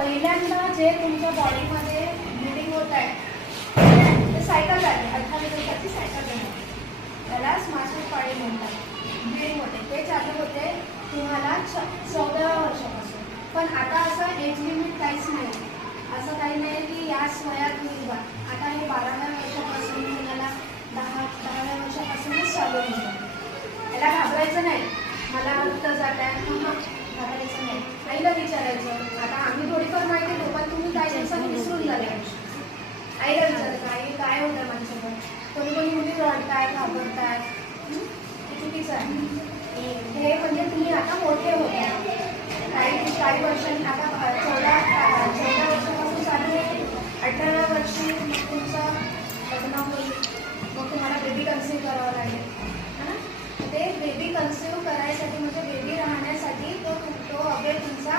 पहिल्यांदा जे तुमच्या बॉडीमध्ये ब्लिडिंग होत आहे ते सायकल झाली, 28 दिवसाची सायकल झाली, त्यालाच मासिक पाळी म्हणतात. ब्लिडिंग होते ते चालू होते तुम्हाला 14व्या वर्षापासून. पण आता असं एज लिमिट काहीच नाही, असं काही नाही की याच वयात मुलगा. आता हे 12व्या वर्षापासून तुम्हाला 10व्या वर्षापासूनच चालू होतं. याला घाबरायचं नाही, मला उत्तर जात आहे घाबरायचं नाही. आईला विचारायचं. आता आम्ही थोडीफार माहिती देऊ पण तुम्ही काही दिवसांनी विसरून झाले. आईला विचारायचं, आई काय होतं माझ्यासोबत. कोणी कोणी मुली रडतायत घाबरतायत, हे चुकीचं आहे. हे म्हणजे तुम्ही आता मोठे होते, काही वर्षांनी आता 14 वर्षापासून चालू आहे. 18व्या वर्षी मग तुमचं लग्न होईल, मग तुम्हाला बेबी कन्सीव्ह करावं लागेल. ते बेबी कन्सीव्ह करायसाठी म्हणजे बेबी राहण्यासाठी तो अवेळ तुमचा